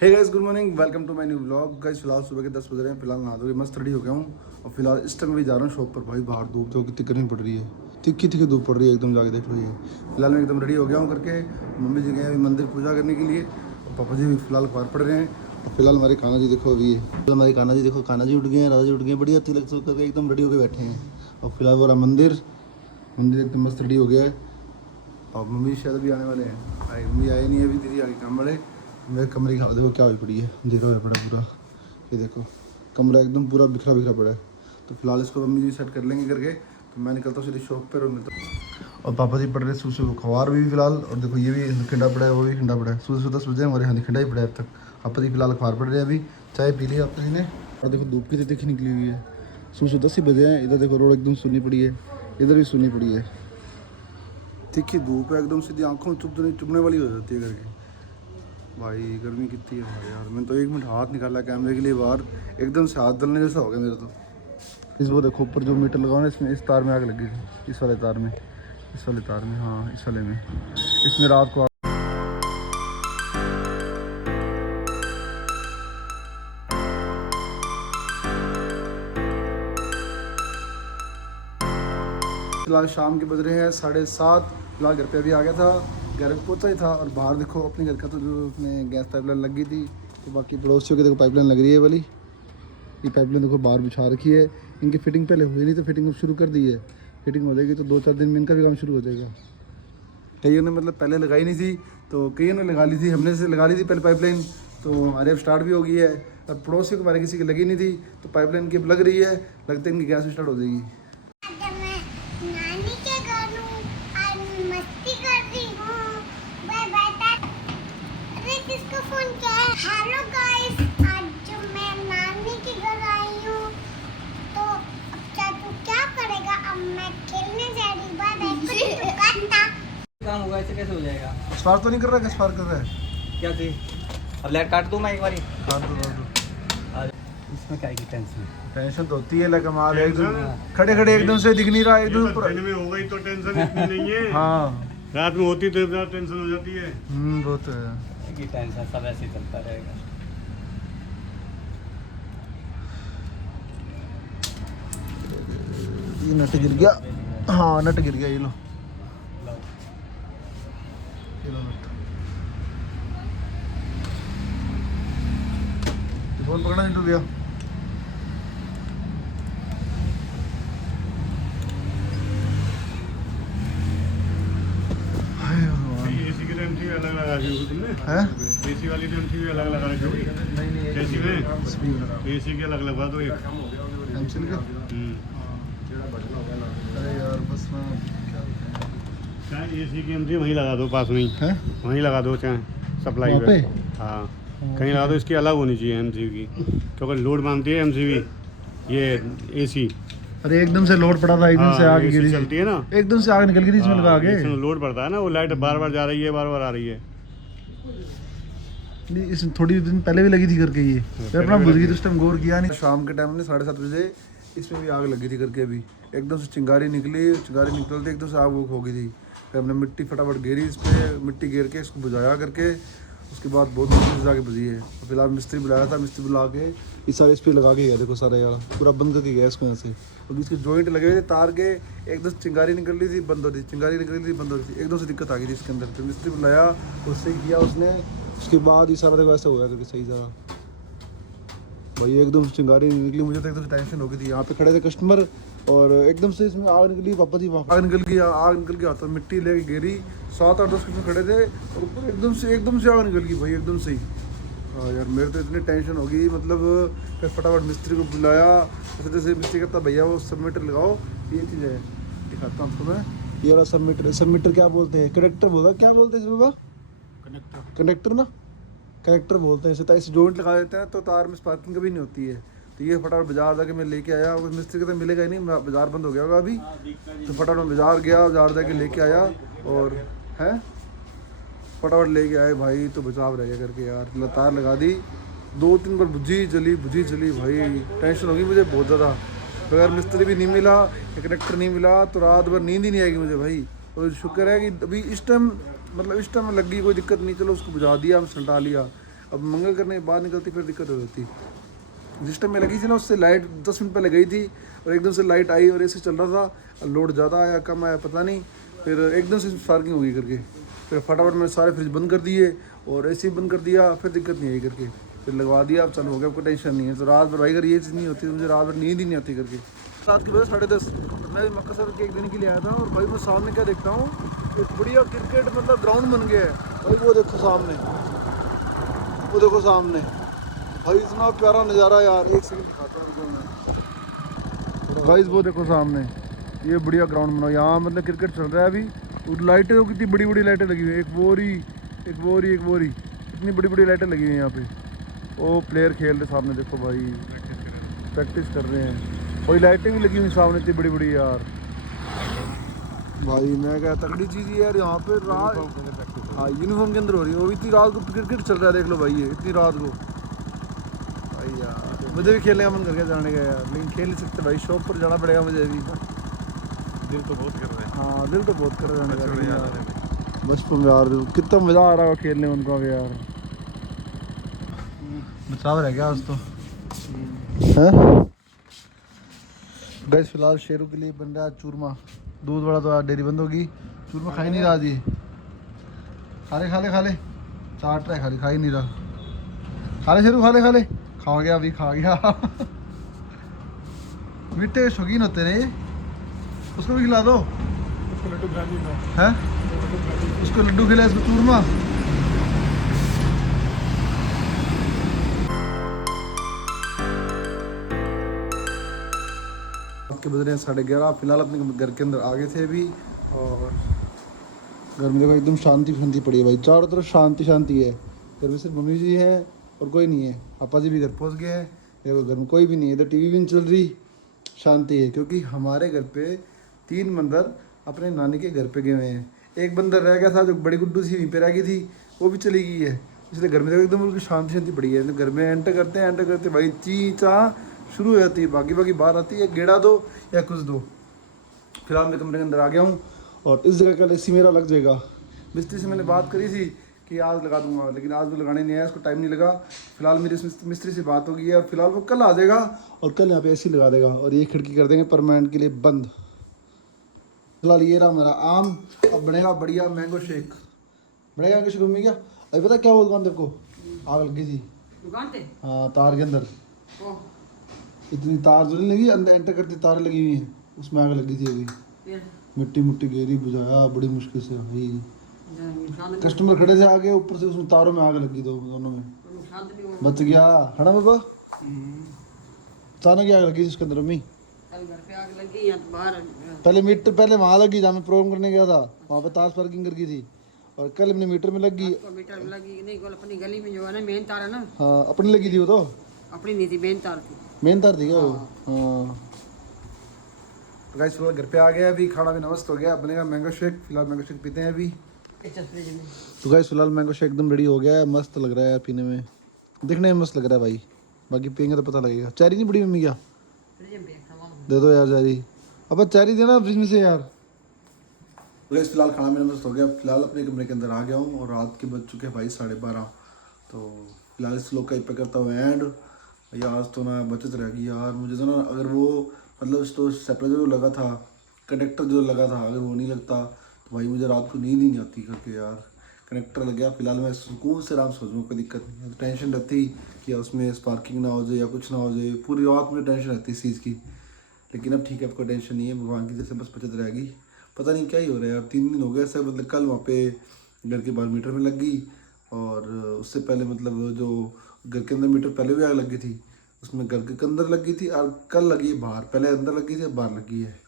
Hey guys, good morning, welcome to my new vlog. Guys फिलहाल सुबह के 10 बज रहे हैं। फिलहाल नहा धो के मस्त रेडी हो गया हूँ और फिलहाल इस टाइम भी जा रहा हूँ शॉप पर। भाई बाहर धूप तो कितनी गर्मी पड़ रही है, तिक्की तिक्की धूप पड़ रही है एकदम, जाके देख लो। ये फिलहाल मैं एकदम रेडी हो गया हूँ करके। मम्मी जी गए अभी मंदिर पूजा करने के लिए और पापा जी भी फिलहाल बाहर पड़ रहे हैं। और फिलहाल हमारे कान्हा जी देखो, अभी हमारे कान्हा जी देखो, कान्हा जी उठ गए हैं, राजा जी उठ गए हैं, बढ़िया तिलक सो करके एकदम रेडी होकर बैठे हैं। और फिलहाल वो रहा मंदिर एकदम मस्त रेडी हो गया है। और मम्मी शायद भी आने वाले हैं, मम्मी आए नहीं है अभी, दीदी आगे काम वाले। मेरे कमरे की हालत देखो क्या हुई पड़ी है, अंधेरा हुआ पड़ा पूरा। ये देखो कमरा एकदम पूरा बिखरा बिखरा पड़ा है। तो फिलहाल इसको मम्मी जी सेट कर लेंगे करके, तो मैं निकलता हूँ सीधे शॉप पर। और पापा जी पड़ रहे सुबह खवार भी फिलहाल। और देखो ये भी खिंडा पड़ा है, वो भी खिंडा पड़ा है। सुबह 10 बजे हमारे यहाँ खिंडा ही पड़ा है अब तक। पापा जी फिलहाल अखबार पड़ रहे हैं, अभी चाय पी ली पापा जी ने। और देखो धूप की तिथि निकली हुई है, सुबह 10 ही बजे हैं। इधर देखो रोड एकदम सुनी पड़ी है, इधर भी सुनी पड़ी है। तिखी धूप है एकदम, सीधी आंखों में चुभने वाली हो जाती है करके। भाई गर्मी कितनी है भाई यार। मैंने तो 1 मिनट हाथ निकाला कैमरे के लिए बाहर, एकदम से हाथ जलने जैसा हो गया मेरा तो। इस वो देखो ऊपर जो मीटर लगा ना, इसमें इस तार में आग लगी थी, इस वाले तार में, इस वाले तार में, हाँ इस वाले में, इसमें रात को फिलहाल शाम के बज रहे हैं 7:30। फिलहाल घर पे अभी आ गया था, घर पे पहुंचा ही था। और बाहर देखो अपने घर का तो जो अपने गैस पाइपलाइन लगी थी, तो बाकी पड़ोसियों की देखो पाइपलाइन लग रही है वाली। ये पाइपलाइन देखो बाहर बिछा रखी है। इनकी फिटिंग पहले हुई नहीं, तो फिटिंग शुरू कर दी है। फिटिंग हो जाएगी तो 2-4 दिन में इनका भी काम शुरू हो जाएगा। कईयों ने मतलब पहले लगाई नहीं थी, तो कईयों ने लगा ली थी, हमने से लगा ली थी पहले पाइपलाइन, तो हमारे अब स्टार्ट भी हो गई है। और पड़ोसियों को हमारे किसी की लगी नहीं थी, तो पाइपलाइन की अब लग रही है, लगते इनकी गैस स्टार्ट हो जाएगी। हेलो गाइस, आज मैं नानी के घर आई हूँ। तो अब चाचू क्या करेगा, अब मैं खेलने जा रही हूँ। काम होगा, ऐसे कैसे हो जाएगा? स्पार्क तो नहीं कर रहा, क्या स्पार्क कर रहा है? क्या चीज? अब लाइट काट दूं मैं एक बारी? काट दो। इसमें क्या की टेंशन? टेंशन तो होती है, लेकिन कमाल है, एकदम खड़े खड़े एकदम से दिख नहीं रहा एकदम ऊपर। दिन में हो गई तो टेंशन इतनी नहीं है। हाँ रात में होती तो ज्यादा टेंशन हो जाती है। वो तो है। की टेंशन सब ऐसे ही चलता रहेगा। ये नट गिर गया, हाँ नट गिर गया, ये लो ये लो नट। बहुत पकड़ा नहीं टूट गया। एसी की टेंशन अलग लगा रखी होगी तुमने? हैं? एसी वाली टेंशन भी अलग लगा रखी होगी। नहीं एसी में एसी की अलग लगवा दो एक। एमसील का। अरे यार बस मैं चाहे एसी की एमसी वहीं लगा दो, पास में ही हैं? वहीं लगा दो, चाहे सप्लाई वहाँ पे। पे? हाँ कहीं लगा दो, इसकी अलग होनी चाहिए एमसी की, क्योंकि लोड मांगती है एमसी भी, ये एसी। अरे एकदम से लोड पड़ा था, एकदम से आग एसी गिरी, चलती है ना, एकदम से आग निकल गई थी इसमें लगा के। इसमें लोड पड़ता है ना, वो लाइट बार बार जा रही है, बार बार आ रही है। नहीं इस थोड़ी दिन पहले भी लगी थी करके, ये मैं अपना भूल गई, उस टाइम गौर किया नहीं। शाम के टाइम में 7:30 बजे इसमें भी आग लगी थी करके। अभी एकदम से चिंगारी निकली, चिंगारी निकलते एकदम से आग वो हो गई थी। फिर हमने मिट्टी फटाफट घेरी, इस पर मिट्टी घेर के इसको बुझाया करके, उसके बाद बहुत मुश्किल से जाके बुझी है। और फिलहाल मिस्त्री बुलाया था, मिस्त्री बुला के इस सारे इस पर लगा के गया, देखो सारा यार पूरा बंद करके गया इसको यहाँ से। क्योंकि इसके जॉइंट लगे हुए थे तार के, एकदम से चिंगारी निकल रही थी, बंद हो रही थी, चिंगारी निकल रही थी, बंद हो रही थी, एकदम से दिक्कत आ गई थी इसके अंदर। फिर मिस्त्री बुलाया, उससे किया उसने, उसके बाद ये सारा देखो ऐसे हो गया करके सही जगह। भाई एकदम से चिंगारी निकली, मुझे तो एकदम से टेंशन हो गई थी। यहाँ पे खड़े थे कस्टमर और एकदम से इसमें आग निकली, पापा जी वहाँ आग निकल गई हाथों में मिट्टी लेके गिरी। 7-8-10 कस्टमर खड़े थे और ऊपर एकदम से आग निकल गई भाई, एकदम से ही। हाँ यार मेरे तो इतनी टेंशन हो गई, मतलब फिर फटाफट मिस्त्री को बुलाया। जैसे मिस्त्री कहता भैया वो सब मीटर लगाओ, ये चीज़ है, दिखाता हूँ आपको मैं। ये वाला सब मीटर क्या बोलते हैं, कनेक्टर बोलता है, क्या बोलते हैं इसे बाबा? कनेक्टर ना, कनेक्टर बोलते हैं इसे। ऐसे जॉइंट लगा देते हैं तो तार में स्पार्किंग कभी नहीं होती है। तो ये फटाफट बाजार जाके मैं लेके आया, वो मिस्त्री के तो मिलेगा ही नहीं, बाजार बंद हो गया होगा अभी। तो फटाफट मैं बाजार गया, बाजार जाके लेके आया और हैं फटाफट लेके आए भाई। तो बचाव रह गया करके यार, तार लगा दी, 2-3 बार बुझी चली भाई। टेंशन होगी मुझे बहुत ज़्यादा। अगर मिस्त्री भी नहीं मिला, कनेक्टर नहीं मिला, तो रात भर नींद ही नहीं आएगी मुझे भाई। और शुक्र है कि अभी इस टाइम मतलब इस टाइम लग गई, कोई दिक्कत नहीं, चलो उसको बुझा दिया, हम सल्टा लिया। अब मंगल करने के बाद निकलती फिर दिक्कत हो जाती। जिस टाइम में लगी थी ना उससे लाइट 10 मिनट पहले गई थी और एकदम से लाइट आई और ऐसे चल रहा था, लोड ज़्यादा आया कम आया पता नहीं, फिर एकदम से स्पार्किंग हो गई करके फिर फटाफट मैंने सारे फ्रिज बंद कर दिए और ऐसे ही बंद कर दिया, फिर दिक्कत नहीं आई करके फिर लगवा दिया। अब चालू हो गया, कोई टेंशन नहीं है। तो रात भर भाई अगर ये चीज़ नहीं होती तो मुझे रात भर नींद ही नहीं आती करके। रात के बजे 10:30 मैं मक्का सर के एक दिन के लिए आया था और भाई मैं सामने क्या देखता हूँ, एक बढ़िया क्रिकेट मतलब ग्राउंड बन गया है भाई। वो देखो सामने, वो देखो सामने भाई, इतना प्यारा नज़ारा यार। एक सेकंड दिखाता हूँ मैं गाइस, वो देखो सामने ये बढ़िया ग्राउंड बना, यहाँ मतलब क्रिकेट चल रहा है अभी। और लाइटें तो कितनी बड़ी बड़ी लाइटें लगी हुई है, एक बोरी इतनी बड़ी बड़ी लाइटें लगी हुई हैं यहाँ पे। वो प्लेयर खेल रहे सामने देखो भाई, प्रैक्टिस कर रहे हैं। वही लाइटें भी लगी हुई सामने इतनी बड़ी बड़ी यार। भाई मैं क्या तगड़ी चीज़ है यार यहाँ पे। रात हाँ यूनिफॉर्म के अंदर हो रही है, वो भी इतनी रात को क्रिकेट चल रहा है देख लो भाई, ये इतनी रात को भाई यार। मुझे भी खेलने का मन करके जाने का यार, लेकिन खेल नहीं सकते भाई, शॉप पर जाना पड़ेगा मुझे भी। दिल तो बहुत कर रहा है। हाँ दिल तो बहुत कर रहा है जाने का। बचपन में यार कितना मज़ा आ रहा है खेलने में उनका भी यार। बचाव रह गया आज तो है। गैस फिलहाल शेरों के लिए बन रहा है चूरमा। दूध वाला तो यार डेयरी बंद होगी, चूरमा खा ही नहीं रहा जी। खा ले चाट रहा है, खा ही नहीं रहा। खा ले शेरू, खा ले खा गया अभी, खा गया। मीठे के शौकीन होते रहे, उसको भी खिला दो। उसको लड्डू खिला है, उसको लड्डू खिला, इसको चूरमा। के बज रहे हैं 11:30। फिलहाल अपने घर के अंदर आ गए थे अभी और घर में देखो एकदम शांति पड़ी है भाई, चारों तरफ शांति है। घर में सिर्फ मम्मी जी है और कोई नहीं है। पापा जी भी घर पहुंच गए हैं, देखो घर में कोई भी नहीं है। इधर टीवी भी नहीं चल रही, शांति है। क्योंकि हमारे घर पे 3 बंदर अपने नानी के घर पे गए हुए हैं। एक बंदर रह गया था जो बड़ी गुड्डू थी वहीं पे रह गई थी, वो भी चली गई है। इसलिए घर में देखो एकदम बिल्कुल शांति पड़ी है। घर में एंटर करते भाई ची चा शुरू हो जाती है, बाकी बाहर आती है, गेड़ा दो या कुछ दो। फिलहाल मैं कमरे के अंदर आ गया हूँ और इस जगह का एसी मेरा लग जाएगा। मिस्त्री से मैंने बात करी थी कि आज लगा दूंगा, लेकिन आज वो लगाने नहीं आया, उसको टाइम नहीं लगा। फिलहाल मेरी मिस्त्री से बात हो गई है और फिलहाल वो कल आ जाएगा और कल यहाँ पे एसी लगा देगा और ये खिड़की कर देंगे परमानेंट के लिए बंद। फिलहाल ये रहा मेरा आम, अब बनेगा बढ़िया मैंगो शेक। बनेगा मैंगो शेक में क्या अभी पता क्या हुआ दुकान तेरे को, आग लगी थी दुकान पे। हाँ तार के अंदर ओह, इतनी तार जो नहीं लगी, अंदर एंटर करती तार लगी हुई हैं, उसमें आग लगी थी अभी। फिर मिट्टी गेरी बुझाया बड़ी मुश्किल से भाई। नुकसान कस्टमर खड़े थे आगे, ऊपर से उसमें तारों में आग लगी दोनों में। नुकसान तो नहीं हुआ। बच गया है ना बाबा। अचानक आग लगी थी उसके अंदर मम्मी। कल घर पे आग लगी या तो बाहर। पहले वहाँ लगी जहाँ मैं प्रोग्राम करने गया था, वहाँ पे तार पार्किंग कर गई थी। और कल अपने मीटर में लगी। तो मीटर में लगी नहीं, गोल अपनी गली में जो है ना मेन तार है ना, हाँ अपनी लगी थी वो तो, अपनी नहीं थी, मेन तार थी। मेन तार थी क्या वो। हाँ तो गाइस फिलहाल घर पे आ गया, अभी खाना भी मस्त हो गया, बनेगा मैंगो शेक। फिलहाल मैंगो शेक पीते हैं अभी। तो गाइस फिलहाल मैंगो शेक एकदम रेडी हो गया है, मस्त लग रहा है यार पीने में, दिखने में मस्त लग रहा है भाई, बाकी पियेंगे तो पता लगेगा। चेरी नहीं बड़ी मम्मी क्या, दे दो यार चेरी। अब चेरी देना फ्रिज में से यार। तो गाइस फिलहाल खाना मेरा मस्त हो गया। फिलहाल अपने कमरे के अंदर आ गया हूँ और रात के बज चुके हैं भाई 12:30। तो फिलहाल इस लोग का पे करता हूँ एंड भैया आज तो ना बचत रह गई यार। मुझे तो ना अगर वो मतलब तो सेपरेटर जो लगा था, कनेक्टर जो लगा था, अगर वो नहीं लगता तो भाई मुझे रात को नींद ही नहीं आती करके यार। कनेक्टर लग गया, फिलहाल मैं सुकून से आराम सोचूँ, कोई दिक्कत नहीं है। टेंशन रहती कि उसमें स्पार्किंग ना हो जाए या कुछ ना हो जाए, पूरी रात में टेंशन रहती है इस चीज़ की। लेकिन अब ठीक है, आपको टेंशन नहीं है, भगवान की जैसे बस बचत रहेगी। पता नहीं क्या ही हो रहा है यार, 3 दिन हो गए ऐसे। मतलब कल वहाँ पे घर के बाहर मीटर में लग गई और उससे पहले मतलब जो घर के अंदर मीटर पहले भी आग लगी थी, उसमें घर के अंदर लगी थी और कल लगी है बाहर। पहले अंदर लगी थी, अब बाहर लगी है।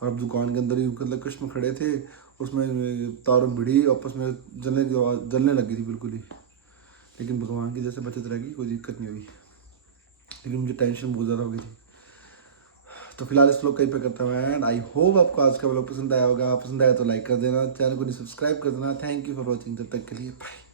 और अब दुकान के अंदर ही मतलब कस्टमर खड़े थे, उसमें तारों भिड़ी आपस में जलने लगी थी बिल्कुल ही। लेकिन भगवान की जैसे बचत रहेगी, कोई दिक्कत नहीं होगी। लेकिन मुझे टेंशन बहुत ज़्यादा हो गई थी। तो फिलहाल इस व्लॉग का ही पे करता हूँ एंड आई होप आपको आज का व्लॉग पसंद आया होगा। पसंद आया तो लाइक कर देना, चैनल को नहीं सब्सक्राइब कर देना। थैंक यू फॉर वॉचिंग, तब तक के लिए बाय।